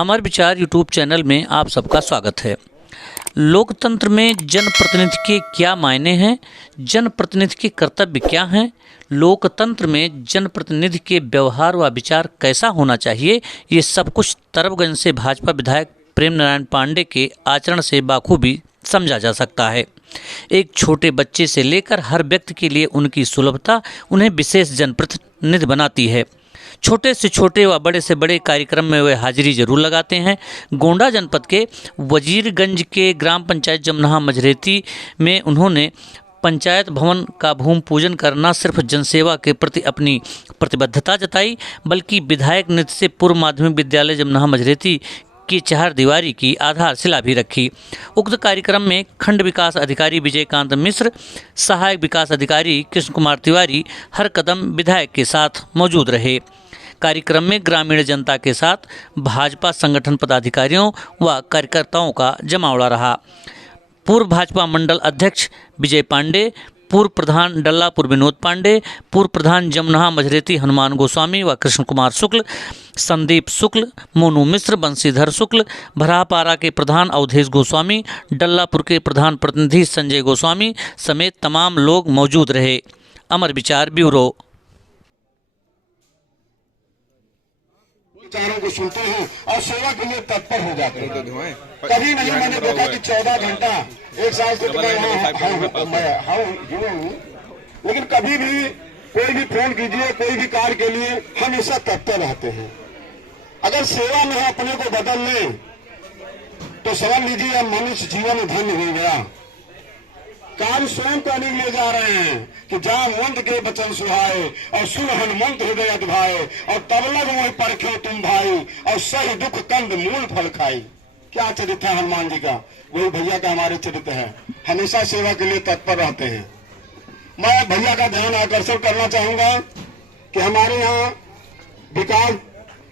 अमर विचार YouTube channel में आप सबका स्वागत है। लोकतंत्र में जनप्रतिनिधि के क्या मायने हैं, जनप्रतिनिधि के कर्तव्य क्या हैं, लोकतंत्र में जनप्रतिनिधि के व्यवहार व विचार कैसा होना चाहिए, ये सब कुछ तरबगंज से भाजपा विधायक प्रेम नारायण पांडे के आचरण से बाखूबी समझा जा सकता है। एक छोटे बच्चे से लेकर हर व्यक्ति के लिए उनकी सुलभता उन्हें विशेष जनप्रतिनिधि बनाती है। छोटे से छोटे व बड़े से बड़े कार्यक्रम में वे हाजिरी जरूर लगाते हैं। गोंडा जनपद के वजीरगंज के ग्राम पंचायत जमनाहा मझरेती में उन्होंने पंचायत भवन का भूमि पूजन करना सिर्फ जनसेवा के प्रति अपनी प्रतिबद्धता जताई, बल्कि विधायक नृत्य से पूर्व माध्यमिक विद्यालय जमनाहा मझरेती की चहारदीवारी की आधारशिला भी रखी। उक्त कार्यक्रम में खंड विकास अधिकारी विजयकांत मिश्र, सहायक विकास अधिकारी कृष्ण कुमार तिवारी हर कदम विधायक के साथ मौजूद रहे। कार्यक्रम में ग्रामीण जनता के साथ भाजपा संगठन पदाधिकारियों व कार्यकर्ताओं का जमावड़ा रहा। पूर्व भाजपा मंडल अध्यक्ष विजय पांडे, पूर्व प्रधान डल्लापुर विनोद पांडे, पूर्व प्रधान जमनाहा मझरेती हनुमान गोस्वामी व कृष्ण कुमार शुक्ल, संदीप शुक्ल, मोनू मिश्र, बंशीधर शुक्ल, भरापारा के प्रधान अवधेश गोस्वामी, डल्लापुर के प्रधान प्रतिनिधि संजय गोस्वामी समेत तमाम लोग मौजूद रहे। अमर विचार ब्यूरो। विचारों को सुनते हैं और सेवा के लिए तत्पर हो जाते हैं। कभी नहीं मैंने देखा कि 14 घंटा एक साल से लेकिन कभी भी कोई भी फोन कीजिए, कोई भी कार्य के लिए हमेशा तत्पर रहते हैं। अगर सेवा में अपने को बदल लें तो समझ लीजिए मनुष्य जीवन धन्य हो गया। कार्य स्वयं करने ले जा रहे हैं कि जहाँ मंद के वचन सुहाए और सुन हनुमंत हृदय अधभाए और तब लग वही परखे तुम भाई और सही दुख कंद मूल फल खाई। क्या चरित्र है हनुमान जी का, वही भैया का हमारे चरित्र है। हमेशा सेवा के लिए तत्पर रहते हैं। मैं भैया का ध्यान आकर्षण करना चाहूंगा कि हमारे यहाँ विकास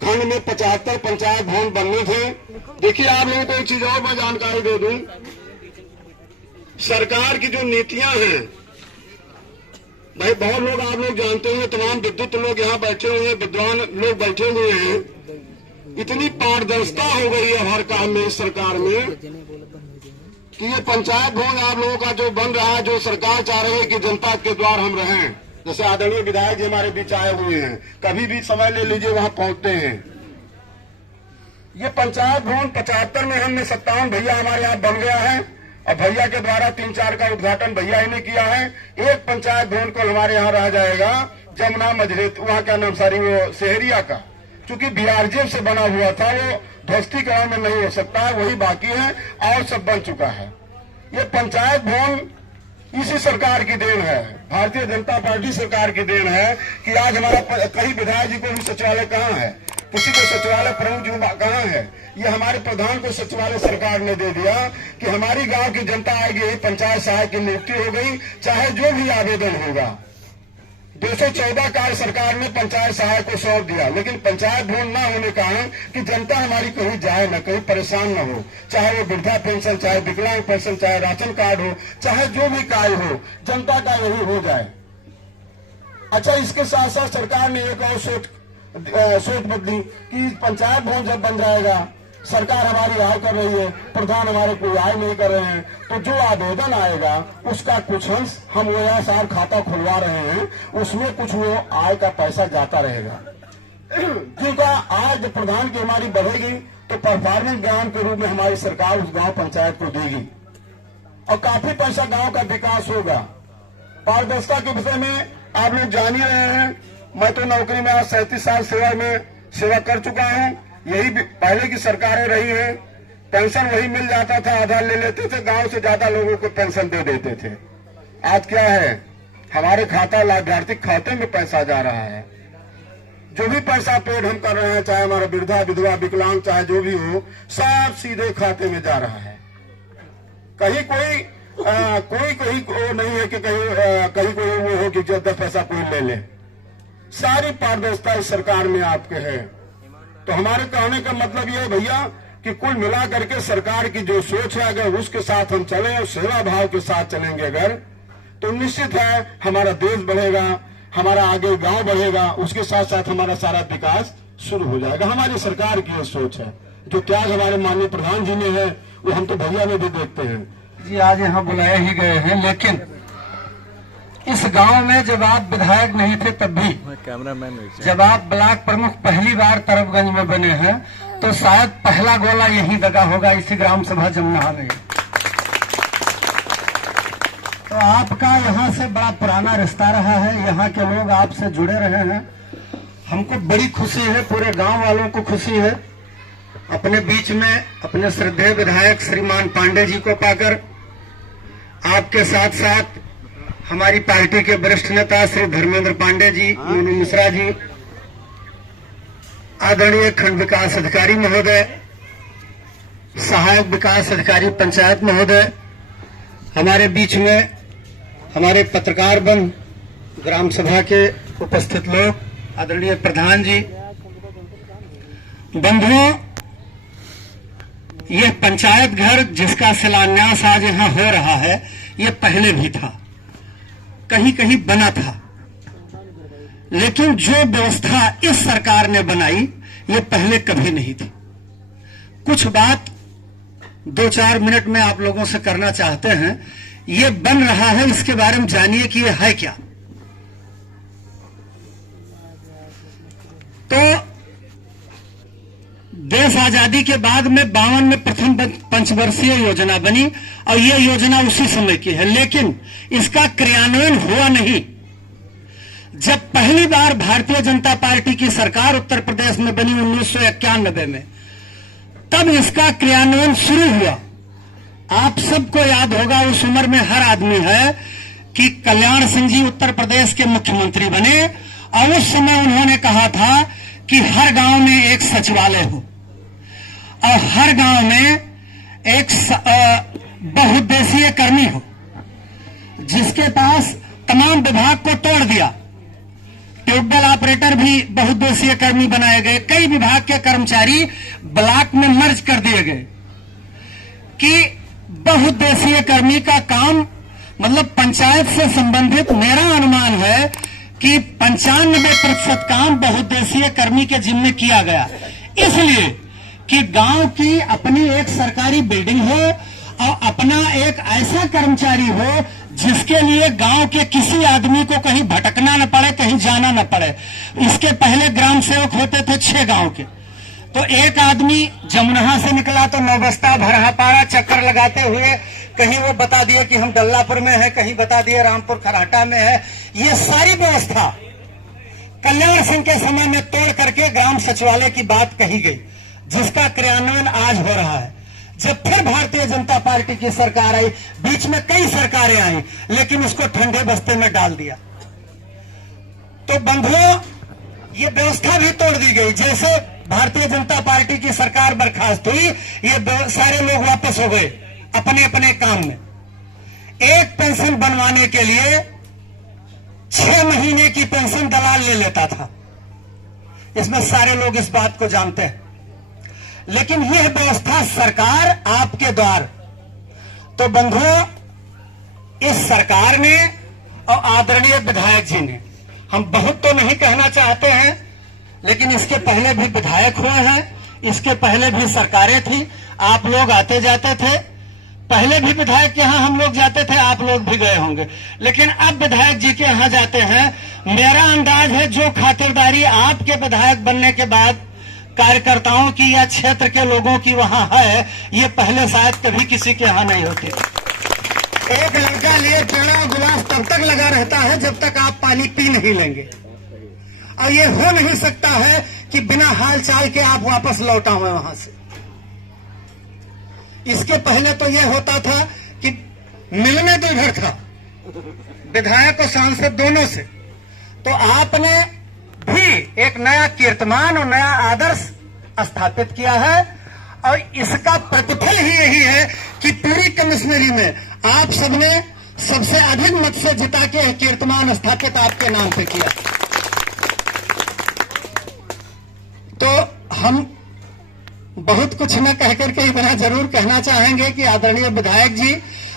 खंड में 75 पंचायत भवन बनने थे। देखिए आप लोगों को एक चीज और मैं जानकारी दे दूं, सरकार की जो नीतियां हैं, भाई बहुत लोग आप लोग जानते हैं, तमाम विद्युत लोग यहाँ बैठे हुए हैं, विद्वान लोग बैठे हुए हैं। इतनी पारदर्शिता हो गई है हर काम में सरकार में कि ये पंचायत भवन आप लोगों का जो बन रहा है, जो सरकार चाह रही है कि जनता के द्वार हम रहें। जैसे आदरणीय विधायक जी हमारे बीच आए हुए हैं, कभी भी समय ले लीजिए वहां पहुंचते हैं। ये पंचायत भवन 75 में हमने 57 भैया हमारे यहाँ बन गया है और भैया के द्वारा 3-4 का उद्घाटन भैया ही ने किया है। एक पंचायत भवन को हमारे यहाँ रह जाएगा जमना मझरेती, वहाँ क्या नाम सारी वो शहरिया का, क्योंकि बीआरजेएफ से बना हुआ था, वो ध्वस्तीकरण में नहीं हो सकता है, वही बाकी है और सब बन चुका है। ये पंचायत भवन इसी सरकार की देन है, भारतीय जनता पार्टी सरकार की देन है कि आज हमारा कहीं विधायक जी को भी सचिवालय कहाँ है, किसी को सचिवालय प्रमुख जी कहाँ है। ये हमारे प्रधान को सचिवालय सरकार ने दे दिया कि हमारी गांव की जनता आएगी, यही पंचायत सहायक की नियुक्ति हो गई, चाहे जो भी आवेदन होगा। 214 कार्य सरकार ने पंचायत सहायक को सौंप दिया, लेकिन पंचायत भवन न होने का है कि जनता हमारी कहीं जाए न, कहीं परेशान न हो, चाहे वो वृद्धा पेंशन, चाहे विकलांग पेंशन, चाहे राशन कार्ड हो, चाहे जो भी कार्य हो, जनता का यही हो जाए। अच्छा, इसके साथ साथ सरकार ने एक और सोच बदली कि पंचायत भवन जब बन जाएगा, सरकार हमारी आय कर रही है, प्रधान हमारे कोई आय नहीं कर रहे हैं, तो जो आवेदन आएगा उसका कुछ अंश हम OSR खाता खुलवा रहे हैं, उसमें कुछ वो आय का पैसा जाता रहेगा। क्योंकि आज जब प्रधान की हमारी बढ़ेगी तो परफॉर्मेंस ग्रांट के रूप में हमारी सरकार उस गांव पंचायत को देगी और काफी पैसा गांव का विकास होगा। पारदर्शिता के विषय में आप लोग जान ही रहे हैं। मैं तो नौकरी में आज 37 साल सेवा कर चुका हूं। यही पहले की सरकारें रही हैं, पेंशन वही मिल जाता था, आधा ले लेते थे, गांव से ज्यादा लोगों को पेंशन दे देते थे। आज क्या है, हमारे खाता लाभार्थी खाते में पैसा जा रहा है। जो भी पैसा पेड हम कर रहे हैं, चाहे हमारा वृद्धा विधवा विकलांग चाहे जो भी हो, सब सीधे खाते में जा रहा है। कहीं कोई वो नहीं है कि कहीं कोई वो हो कि जो 10 पैसा कोई ले ले। सारी पारदर्शिता इस सरकार में आपके है। तो हमारे कहने का मतलब ये है भैया कि कुल मिला करके सरकार की जो सोच है, अगर उसके साथ हम चलें और सेवा भाव के साथ चलेंगे अगर, तो निश्चित है हमारा देश बढ़ेगा, हमारा आगे गांव बढ़ेगा, उसके साथ साथ हमारा सारा विकास शुरू हो जाएगा। हमारी सरकार की ये सोच है। जो त्याग हमारे माननीय प्रधान जी ने है वो हम तो भैया में भी देखते हैं। जी आज यहाँ बुलाए ही गए हैं, लेकिन इस गांव में जब आप विधायक नहीं थे तब भी, जब आप ब्लॉक प्रमुख पहली बार तरफगंज में बने हैं तो शायद पहला गोला यही दगा होगा इसी ग्राम सभा जमुना में। तो आपका यहाँ से बड़ा पुराना रिश्ता रहा है, यहाँ के लोग आपसे जुड़े रहे हैं। हमको बड़ी खुशी है, पूरे गांव वालों को खुशी है अपने बीच में अपने श्रद्धेय विधायक श्रीमान पांडे जी को पाकर। आपके साथ साथ हमारी पार्टी के वरिष्ठ नेता श्री धर्मेंद्र पांडे जी, मोनू मिश्रा जी, आदरणीय खंड विकास अधिकारी महोदय, सहायक विकास अधिकारी पंचायत महोदय, हमारे बीच में हमारे पत्रकार बंधु, ग्राम सभा के उपस्थित लोग, आदरणीय प्रधान जी, बंधुओं, ये पंचायत घर जिसका शिलान्यास आज यहाँ हो रहा है ये पहले भी था, कहीं कहीं बना था, लेकिन जो व्यवस्था इस सरकार ने बनाई ये पहले कभी नहीं थी। कुछ बात 2-4 मिनट में आप लोगों से करना चाहते हैं। ये बन रहा है, इसके बारे में जानिए कि ये है क्या। तो देश आजादी के बाद में 52 में प्रथम पंचवर्षीय योजना बनी और ये योजना उसी समय की है, लेकिन इसका क्रियान्वयन हुआ नहीं। जब पहली बार भारतीय जनता पार्टी की सरकार उत्तर प्रदेश में बनी 1991 में, तब इसका क्रियान्वयन शुरू हुआ। आप सबको याद होगा, उस उम्र में हर आदमी है कि कल्याण सिंह जी उत्तर प्रदेश के मुख्यमंत्री बने और उस समय उन्होंने कहा था कि हर गांव में एक सचिवालय हो और हर गांव में एक बहुउद्देशीय कर्मी हो, जिसके पास तमाम विभाग को तोड़ दिया। ट्यूबवेल ऑपरेटर भी बहुउद्देशीय कर्मी बनाए गए, कई विभाग के कर्मचारी ब्लॉक में मर्ज कर दिए गए कि बहुउद्देशीय कर्मी का काम, मतलब पंचायत से संबंधित मेरा अनुमान है कि 95% काम बहुउद्देशीय कर्मी के जिम्मे किया गया, इसलिए कि गांव की अपनी एक सरकारी बिल्डिंग हो और अपना एक ऐसा कर्मचारी हो जिसके लिए गांव के किसी आदमी को कहीं भटकना न पड़े, कहीं जाना न पड़े। इसके पहले ग्राम सेवक होते थे 6 गांव के, तो एक आदमी जमुना से निकला तो नौबस्ता भरहापाड़ा चक्कर लगाते हुए कहीं वो बता दिए कि हम डल्लापुर में है, कहीं बता दिए रामपुर खराटा में है। ये सारी व्यवस्था कल्याण सिंह के समय में तोड़ करके ग्राम सचिवालय की बात कही गई, जिसका क्रियान्वयन आज हो रहा है। जब फिर भारतीय जनता पार्टी की सरकार आई, बीच में कई सरकारें आई, लेकिन उसको ठंडे बस्ते में डाल दिया। तो बंधुओं, ये व्यवस्था भी तोड़ दी गई। जैसे भारतीय जनता पार्टी की सरकार बर्खास्त हुई, ये सारे लोग वापस हो गए अपने अपने काम में। एक पेंशन बनवाने के लिए 6 महीने की पेंशन दलाल ले लेता था, इसमें सारे लोग इस बात को जानते हैं। लेकिन यह व्यवस्था सरकार आपके द्वार, तो बंधुओं, इस सरकार ने और आदरणीय विधायक जी ने, हम बहुत तो नहीं कहना चाहते हैं, लेकिन इसके पहले भी विधायक हुए हैं, इसके पहले भी सरकारें थी, आप लोग आते जाते थे। पहले भी विधायक के यहाँ हम लोग जाते थे, आप लोग भी गए होंगे, लेकिन अब विधायक जी के यहाँ जाते हैं। मेरा अंदाज है जो खातिरदारी आपके विधायक बनने के बाद कार्यकर्ताओं की या क्षेत्र के लोगों की वहां है, ये पहले शायद कभी किसी के यहाँ नहीं होती। एक लड़का लिए पेड़ा गिलास तब तक लगा रहता है जब तक आप पानी पी नहीं लेंगे, और ये हो नहीं सकता है कि बिना हाल चाल के आप वापस लौटा हुए वहां से। इसके पहले तो ये होता था कि मिलने दूभर था विधायक और सांसद दोनों से, तो आपने भी एक नया कीर्तिमान और नया आदर्श स्थापित किया है, और इसका प्रतिफल ही यही है कि पूरी कमिश्नरी में आप सबने सबसे अधिक मत से जिता के कीर्तिमान स्थापित आपके नाम पे किया। तो हम बहुत कुछ न कह करके इतना जरूर कहना चाहेंगे कि आदरणीय विधायक जी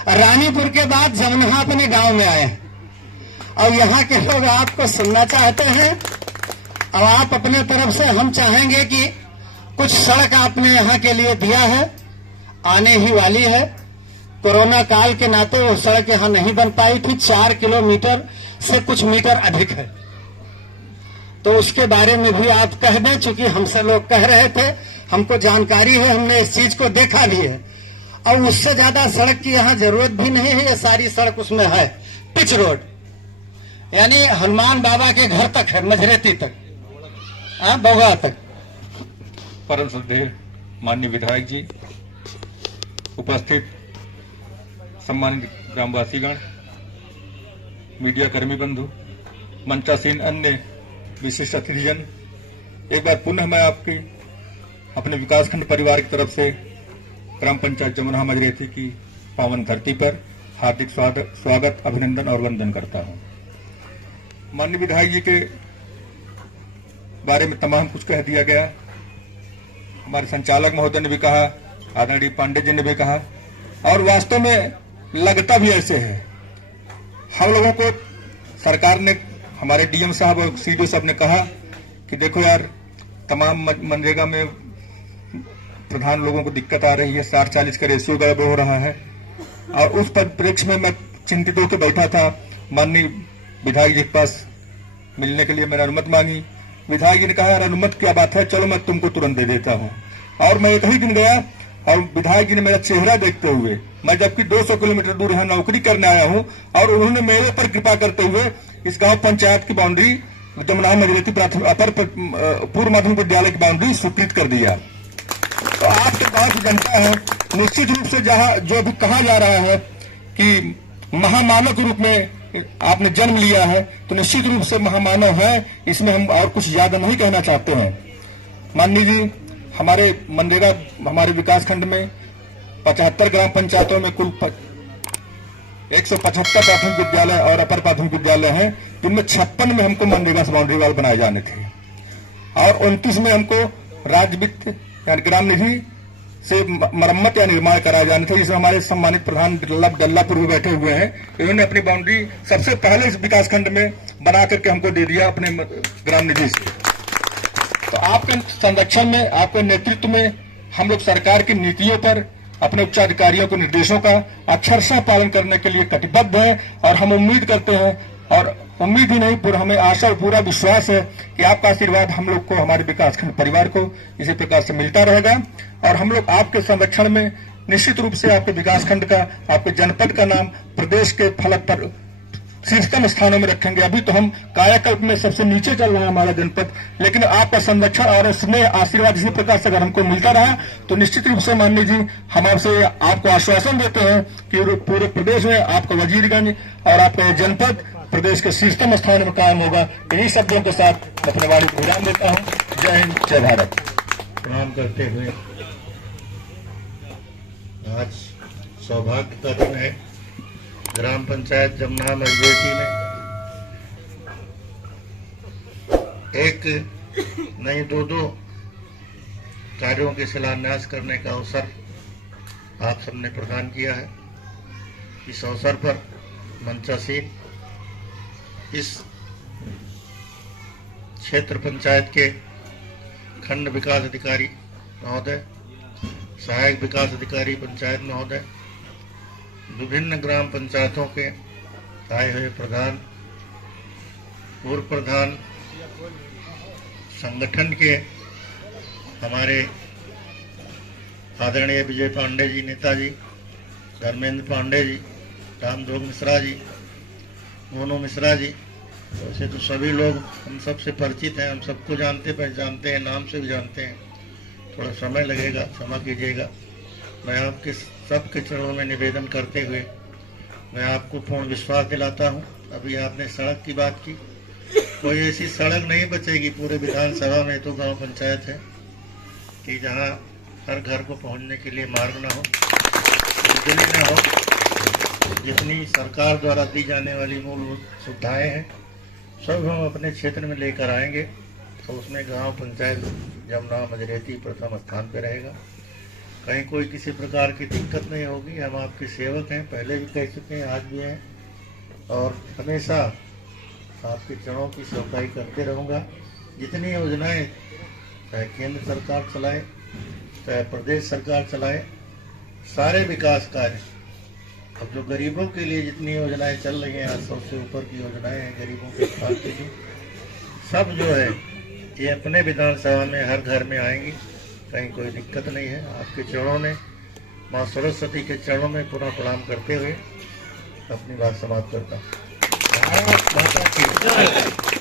रानीपुर के बाद जमुना अपने गांव में आए और यहाँ के लोग आपको सुनना चाहते हैं, और आप अपने तरफ से, हम चाहेंगे कि कुछ सड़क आपने यहाँ के लिए दिया है, आने ही वाली है। कोरोना काल के नाते वो सड़क यहाँ नहीं बन पाई थी, 4 किलोमीटर से कुछ मीटर अधिक है, तो उसके बारे में भी आप कह दें। चूंकि हमसे लोग कह रहे थे, हमको जानकारी है, हमने इस चीज को देखा भी है। और उससे ज्यादा सड़क की यहाँ जरूरत भी नहीं है, ये सारी सड़क उसमें है। पिच रोड यानी हनुमान बाबा के घर तक है, मझरेती तक, बौगा तक। परम श्रद्धेय माननीय विधायक जी, उपस्थित सम्मानित ग्रामवासीगण, मीडिया कर्मी बंधु, मंचासीन अन्य विशिष्ट अतिथिजन, एक बार पुनः मैं आपकी अपने विकासखंड परिवार की तरफ से ग्राम पंचायत जमुना मजरेती की पावन धरती पर हार्दिक स्वागत, अभिनंदन और वंदन करता हूं। माननीय विधायक जी के बारे में तमाम कुछ कह दिया गया। हमारे संचालक महोदय ने भी कहा, आदरणीय पांडे जी ने भी कहा, और वास्तव में लगता भी ऐसे है। हम लोगों को सरकार ने, हमारे डीएम साहब और सीडीओ साहब ने कहा कि देखो यार, तमाम मनरेगा में प्रधान लोगों को दिक्कत आ रही है, 60-40 का रेशियो गड़बड़ हो रहा है। और उस परिप्रेक्ष्य में मैं चिंतित होकर बैठा था। माननीय विधायक जी के पास मिलने के लिए मैंने अनुमति मांगी। विधायक जी ने कहा, यार अनुमति क्या बात है, चलो मैं तुमको तुरंत दे देता हूँ। और मैं एक ही दिन गया और विधायक जी ने मेरा चेहरा देखते हुए, मैं जबकि 200 किलोमीटर दूर यहाँ नौकरी करने आया हूँ, और उन्होंने मेरे पर कृपा करते हुए इस गांव पंचायत की बाउंड्री, जमुना मजरेती पूर्व माध्यमिक विद्यालय की बाउंड्री स्वीकृत कर दिया। तो आपके पास जनता है, निश्चित रूप से जहाँ जो भी कहा जा रहा है कि महामानव के रूप में आपने जन्म लिया है, तो निश्चित रूप से महामानव है, इसमें हम और कुछ ज्यादा नहीं कहना चाहते हैं। माननीय जी, हमारे मनरेगा, हमारे विकासखंड में 75 ग्राम पंचायतों में कुल 175 प्राथमिक विद्यालय और अपर प्राथमिक विद्यालय हैं, जिनमें 56 में हमको मनरेगा से बाउंड्री वाल बनाए जाने थे, और 29 में हमको राज्य वित्त यानी ग्राम निधि से मरम्मत या निर्माण कराए जाने थे। जिसमें हमारे सम्मानित प्रधान डल्लापुर में बैठे हुए हैं, इन्होंने अपनी बाउंड्री सबसे पहले इस विकासखंड में बना करके हमको दे दिया अपने ग्राम निधि से। तो आपके संरक्षण में, आपके नेतृत्व में हम लोग सरकार की नीतियों पर, अपने उच्चाधिकारियों के निर्देशों का अक्षरशः पालन करने के लिए कटिबद्ध है। और हम उम्मीद करते हैं, और उम्मीद ही नहीं, पूरा हमें आशा और पूरा विश्वास है कि आपका आशीर्वाद हम लोग को, हमारे विकासखंड परिवार को इसी प्रकार से मिलता रहेगा। और हम लोग आपके संरक्षण में निश्चित रूप से आपके विकासखंड का, आपके जनपद का नाम प्रदेश के फलक पर शीर्षतम स्थानों में रखेंगे। अभी तो हम कायाकल्प में सबसे नीचे चल रहा है हमारा जनपद, लेकिन आपका संरक्षण और स्नेह आशीर्वाद इसी प्रकार से अगर हमको मिलता रहा, तो निश्चित रूप से माननीय जी, हम आपसे आपको आश्वासन देते हैं कि पूरे प्रदेश में आपका वजीरगंज और आपका जनपद प्रदेश के शीर्षतम स्थान में कायम होगा। इन्हीं शब्दों के साथ मैं अपने वाणी को विराम देता हूँ। जय हिंद, जय भारत। प्रणाम करते हुए, आज सौभाग्य का दिन है। ग्राम पंचायत जमुना मजरेती में एक नहीं, दो कार्यों के शिलान्यास करने का अवसर आप सबने प्रदान किया है। इस अवसर पर मंचासीन इस क्षेत्र पंचायत के खंड विकास अधिकारी महोदय, सहायक विकास अधिकारी पंचायत महोदय, विभिन्न ग्राम पंचायतों के आए हुए प्रधान, पूर्व प्रधान, संगठन के हमारे आदरणीय विजय पांडे जी, नेताजी धर्मेंद्र पांडे जी, रामजोग मिश्रा जी, मोनू मिश्रा जी, वैसे तो सभी लोग हम सबसे परिचित हैं, हम सबको जानते पहचानते हैं, नाम से भी जानते हैं। थोड़ा समय लगेगा, क्षमा कीजिएगा। मैं आपके सबके चरणों में निवेदन करते हुए मैं आपको पूर्ण विश्वास दिलाता हूं। अभी आपने सड़क की बात की, कोई ऐसी सड़क नहीं बचेगी पूरे विधानसभा में, तो गांव पंचायत है कि जहां हर घर को पहुंचने के लिए मार्ग ना हो, बिजली ना हो। जितनी सरकार द्वारा दी जाने वाली मूलभूत सुविधाएं हैं, सब हम अपने क्षेत्र में लेकर आएंगे। तो उसमें गांव पंचायत जमुना मजरेती प्रथम स्थान पर रहेगा। कहीं कोई किसी प्रकार की दिक्कत नहीं होगी। हम आपके सेवक हैं, पहले भी कह चुके हैं, आज भी हैं, और हमेशा आपके चरणों की सेवकाई करते रहूँगा। जितनी योजनाएं चाहे केंद्र सरकार चलाए चाहे प्रदेश सरकार चलाए, सारे विकास कार्य अब जो गरीबों के लिए जितनी योजनाएं चल रही हैं, 100 से ऊपर की योजनाएं हैं गरीबों के उत्थान के लिए, सब जो है ये अपने विधानसभा में हर घर में आएंगी। कहीं कोई दिक्कत नहीं है। आपके चरणों में, माँ सरस्वती के चरणों में पुनः प्रणाम करते हुए अपनी बात समाप्त करता हूँ। भारत माता की जय।